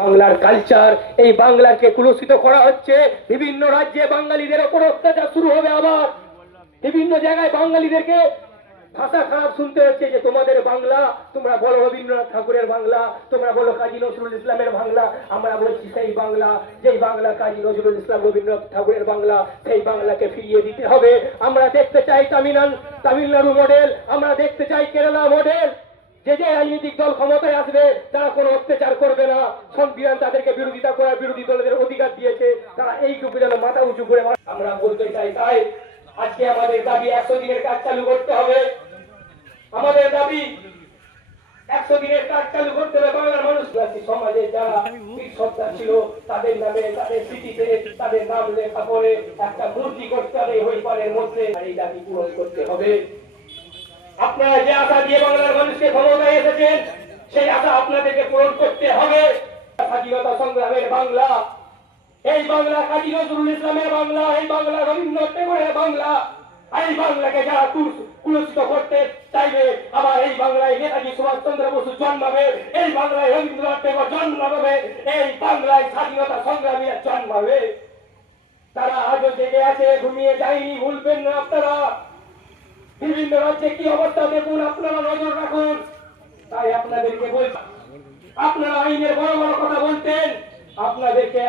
বাংলার কালচার, এই বাংলাকে কুলসিত করা হচ্ছে। বিভিন্ন রাজ্যে বাঙালিদের ওপর অত্যাচার শুরু হবে। আবার বিভিন্ন জায়গায় বাঙালিদেরকে ভাষা খারাপ শুনতে হচ্ছে যে তোমাদের বাংলা, তোমরা বলো রবীন্দ্রনাথ ঠাকুরের বাংলা, তোমরা বলো কাজী নজরুল ইসলামের বাংলা। আমরা বলছি সেই বাংলা, যেই বাংলা কাজী নজরুল ইসলাম রবীন্দ্রনাথ ঠাকুরের বাংলা, সেই বাংলাকে ফিরিয়ে দিতে হবে। আমরা দেখতে চাই তামিলনাড়ু মডেল, আমরা দেখতে চাই কেরালা মডেল। যে যে রাজনৈতিক দল ক্ষমতায় আসবে তারা কোনো অত্যাচার করবে না, সংবিধান তাদেরকে বিরোধিতা করার বিরোধী দলদের অধিকার দিয়েছে, তারা এইটুকু যেন মাথা উঁচু করে আমরা বলতে চাই। তাই আজকে আমাদের দাবি 100 দিনের কাজ চালু করতে হবে। আমাদের দাবি 100 দিনের কাজ চালু করতে হবে। বাংলার মানুষ সমাজে যারা বীর সত্তা ছিল তাদের নামে, তাদের স্মৃতিতে তাদের নাম লেখা করে একটা মূর্তি করতে হবে হরিপালের মধ্যে। এই দাবি পূরণ করতে হবে। আপনারা যে আশা দিয়ে বাংলার মানুষকে ক্ষমতায় এসেছেন, সেই আশা আপনাদেরকে পূরণ করতে হবে। স্বাধীনতা সংগ্রামের বাংলা, এই বাংলা কাজী নজরুল ইসলামের বাংলা, এই বাংলা রবীন্দ্রনাথ ঠাকুরের বাংলা। এই বাংলাকে যারা কুলসিত করতে চাইবে, আবার এই বাংলায় নেতাজি সুভাষচন্দ্র বসু জন্মাবে, এই বাংলায় রবীন্দ্রনাথ ঠাকুর জন্মাবে, এই বাংলায় স্বাধীনতা সংগ্রামীরা জন্মাবে। তারা আজও জেগে আছে, ঘুমিয়ে যায়নি, ভুলবেন না আপনারা। বিভিন্ন রাজ্যে কি অবস্থা দেখুন, আপনারা নজর রাখুন। তাই আপনাদেরকে বলছি, আপনারা আইনের বড় বড় কথা বলতেন, আপনাদেরকে